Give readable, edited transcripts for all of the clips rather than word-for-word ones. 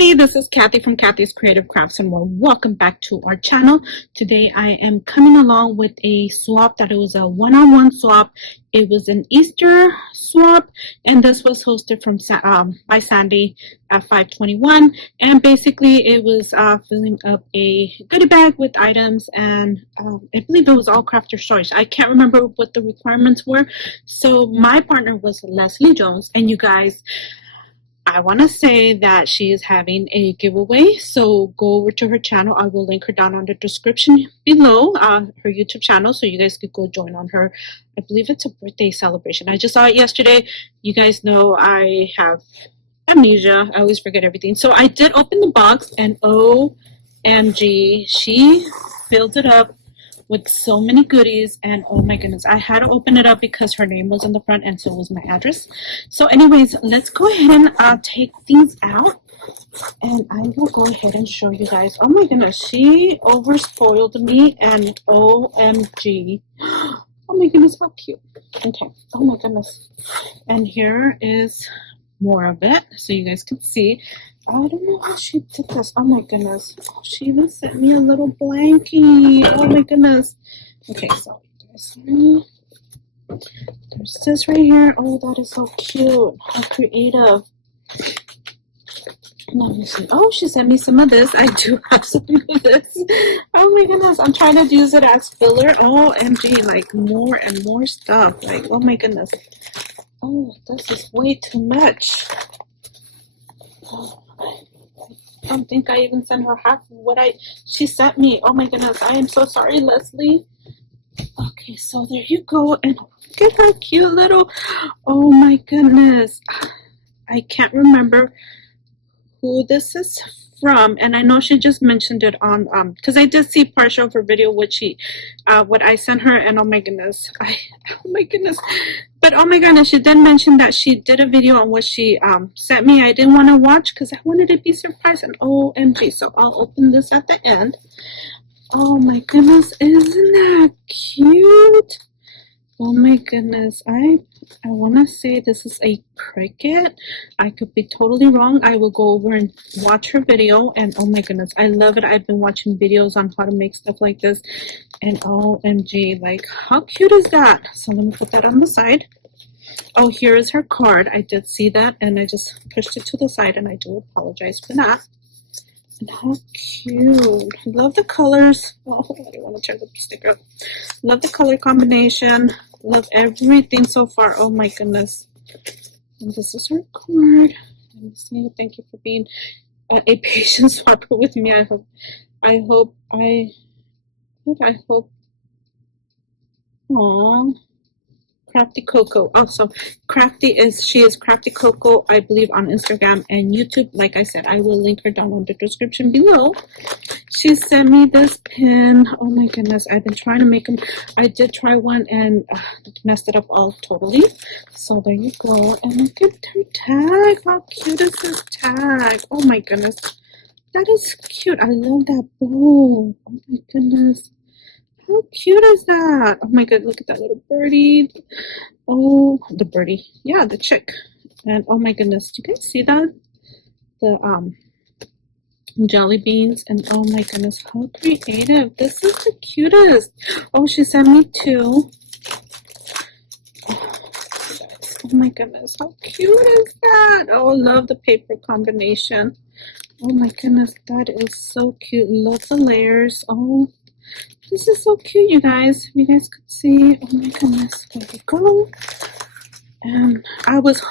everybody, this is Kathy from Kathy's Creative Crafts and welcome back to our channel. Today I am coming along with a swap that it was a one-on-one swap. It was an Easter swap and this was hosted from by Sandy at 521, and basically it was filling up a goodie bag with items, and I believe it was all crafters choice. I can't remember what the requirements were. So my partner was Leslie Jones, and you guys, I want to say that she is having a giveaway, so go over to her channel. I will link her down on the description below, her YouTube channel, so you guys could go join on her. I believe it's a birthday celebration. I just saw it yesterday. You guys know I have amnesia. I always forget everything. So I did open the box, and OMG, she filled it up with so many goodies, and oh my goodness, I had to open it up because her name was on the front and so was my address. So anyways, let's go ahead and take things out, and I will go ahead and show you guys. Oh my goodness, she overspoiled me, and OMG. Oh my goodness, how cute. Okay, oh my goodness. And here is more of it so you guys can see. I don't know how she did this. Oh my goodness. She even sent me a little blankie. Oh my goodness. Okay, so there's this right here. Oh, that is so cute. How creative. Let me see. Oh, she sent me some of this. I do have some of this. Oh my goodness. I'm trying to use it as filler. OMG, like more and more stuff. Like, oh my goodness. Oh, this is way too much. Oh. I don't think I even sent her half of what she sent me. Oh my goodness, I am so sorry, Leslie. Okay, so there you go, and look at her cute little, oh my goodness, I can't remember who this is from, and I know she just mentioned it on because I did see partial of her video what I sent her, and oh my goodness, but oh my goodness, she did mention that she did a video on what she sent me. I didn't want to watch because I wanted to be surprised, and OMG, so I'll open this at the end. Oh my goodness, isn't that cute? Oh my goodness, I want to say this is a cricket. I could be totally wrong. I will go over and watch her video, and oh my goodness, I love it. I've been watching videos on how to make stuff like this, and OMG, like how cute is that? So let me put that on the side. Oh, here is her card. I did see that, and I just pushed it to the side, and I do apologize for that. And how cute. Love the colors. Oh, I don't want to tear the sticker up. Love the color combination. Love everything so far. Oh my goodness. And this is her card. Let me see. Thank you for being a patient swapper with me. I hope. Aww. Crafty Coco. Also, she is Crafty Coco, I believe, on Instagram and YouTube. Like I said, I will link her down on the description below. She sent me this pin. Oh my goodness, I've been trying to make them. I did try one and messed it up all totally. So there you go. And look at her tag. How cute is this tag? Oh my goodness, that is cute. I love that bow. Oh my goodness. How cute is that? Oh my god, look at that little birdie. Oh, the birdie. Yeah, the chick. And oh my goodness, do you guys see that? The jelly beans, and oh my goodness, how creative. This is the cutest. Oh, she sent me two. Oh my goodness, how cute is that? Oh, love the paper combination. Oh my goodness, that is so cute. Lots of layers. Oh, this is so cute, you guys. If you guys could see, oh my goodness, there we go. And I was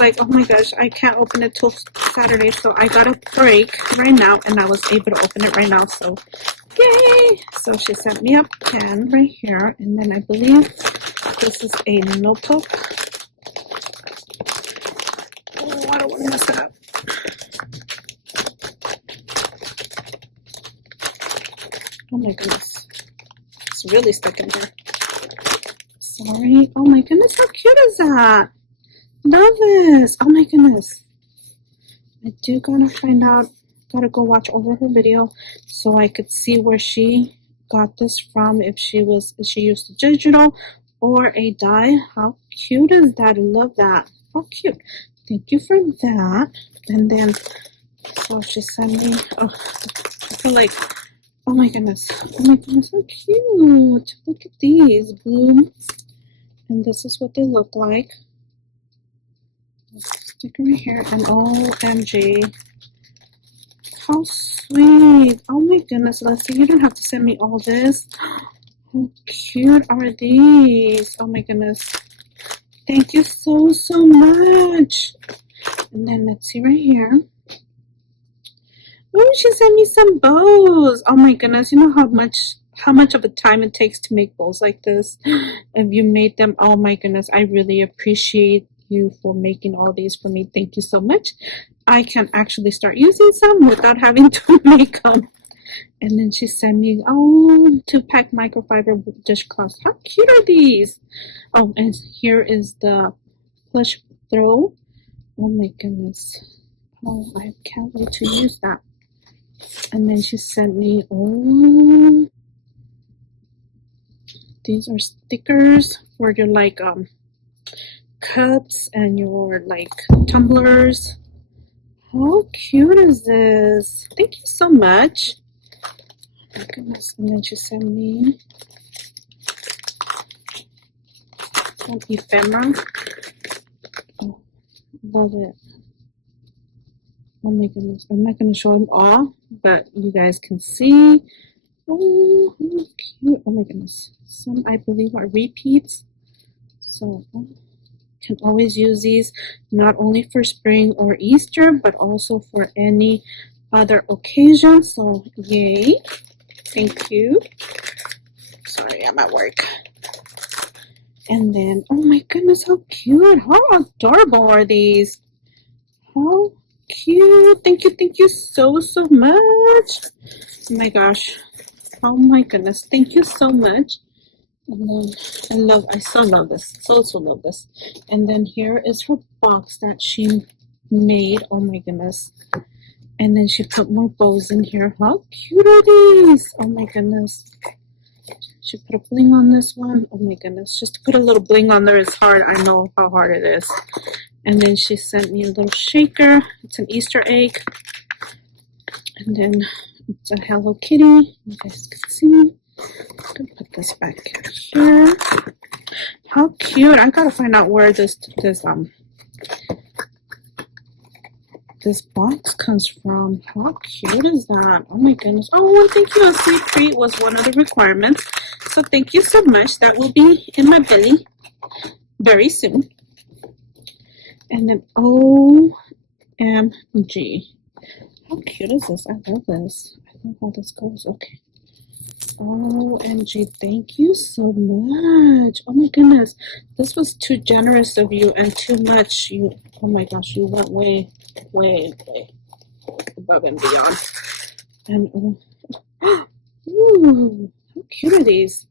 like, oh my gosh, I can't open it till Saturday, so I got a break right now, and I was able to open it right now, so yay! So she sent me a pen right here, and then I believe this is a notebook. Oh, I don't want to mess it up. Oh my goodness, it's really stuck in there. Sorry. Oh my goodness, how cute is that? Love this. Oh my goodness. I do gotta find out, gotta go watch over her video so I could see where she got this from, if she used a digital or a die. How cute is that? I love that. How cute. Thank you for that. And then So she sent me, oh, I feel like, oh my goodness, so cute. Look at these blooms. And this is what they look like. Stick right here, and OMG. How sweet. Oh my goodness, Leslie, you don't have to send me all this. How cute are these? Oh my goodness. Thank you so much. And then let's see right here. Oh, she sent me some bows. Oh my goodness, you know how much of a time it takes to make bows like this? If you made them, oh my goodness, I really appreciate you for making all these for me. Thank you so much. I can actually start using some without having to make them. And then she sent me 2-pack microfiber dishcloths. How cute are these? Oh, and here is the plush throw. Oh my goodness. Oh, I can't wait to use that. And then she sent me, these are stickers for your like cups and your like tumblers. How cute is this? Thank you so much. Oh my goodness. And then she sent me some ephemera. Oh, love it. Oh my goodness. I'm not going to show them all, but you guys can see. Oh, how cute. Oh my goodness. Some, I believe, are repeats. So, can always use these not only for spring or Easter, but also for any other occasion. So, yay. Thank you. Sorry, I'm at work. And then, oh my goodness, how cute. How adorable are these? How cute. Thank you so much. Oh my gosh. Oh my goodness. Thank you so much. And then I so love this. So love this. And then here is her box that she made. Oh my goodness. And then she put more bows in here. How cute are these? Oh my goodness. She put a bling on this one. Oh my goodness. Just to put a little bling on there is hard. I know how hard it is. And then she sent me a little shaker. It's an Easter egg. And then it's a Hello Kitty. You guys can see. I'm gonna put this back here. How cute. I gotta find out where this box comes from. How cute is that? Oh my goodness. Oh, and thank you. A sweet treat was one of the requirements. So thank you so much. That will be in my belly very soon. And then OMG. How cute is this? I love this. I love how this goes. Okay. OMG, thank you so much. Oh my goodness. This was too generous of you and too much. Oh my gosh, you went way above and beyond. And ooh, how cute are these?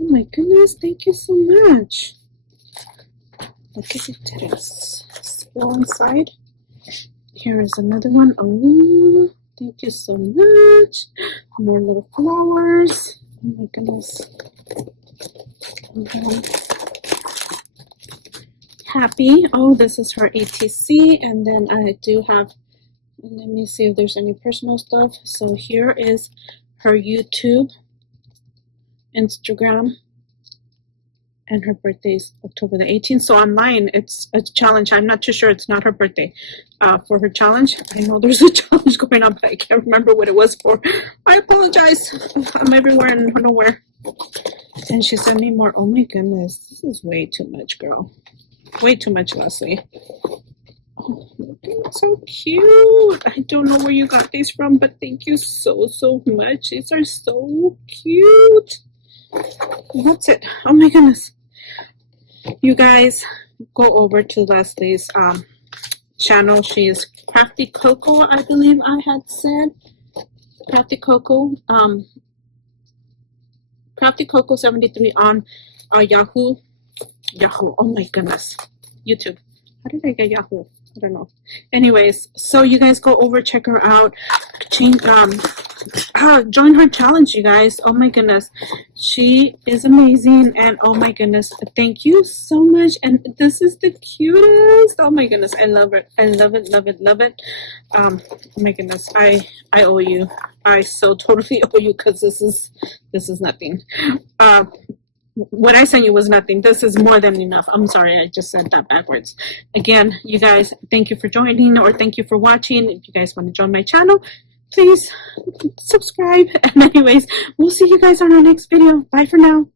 Oh my goodness, thank you so much. Look at this. Spill inside. Here is another one. Oh, thank you so much. More little flowers. Oh my goodness. Happy. Oh, this is her ATC. And then I do have, let me see if there's any personal stuff. So here is her YouTube, Instagram, and her birthday is October the 18th. So online, it's a challenge. I'm not too sure. It's not her birthday. For her challenge, I know there's a challenge going on, but I can't remember what it was for. I apologize. I'm everywhere and nowhere. And she sent me more. Oh my goodness. This is way too much, girl. Way too much, Leslie. Oh, it's so cute. I don't know where you got these from, but thank you so much. These are so cute. And that's it. Oh my goodness. You guys go over to Leslie's channel. She is Crafty Coco, I believe I had said. Crafty Coco. Crafty Coco 73 on Yahoo. Oh my goodness. YouTube. How did I get Yahoo? I don't know. Anyways, so you guys go over, check her out. join her challenge, you guys. Oh my goodness, she is amazing, and oh my goodness, thank you so much. And this is the cutest. Oh my goodness, I love it. I love it, love it, love it. Oh my goodness, I owe you. I so totally owe you, because this is nothing. What I sent you was nothing. This is more than enough. I'm sorry, I just said that backwards. Again, you guys, thank you for joining, or thank you for watching. If you guys want to join my channel, please subscribe. And anyways, we'll see you guys on our next video. Bye for now.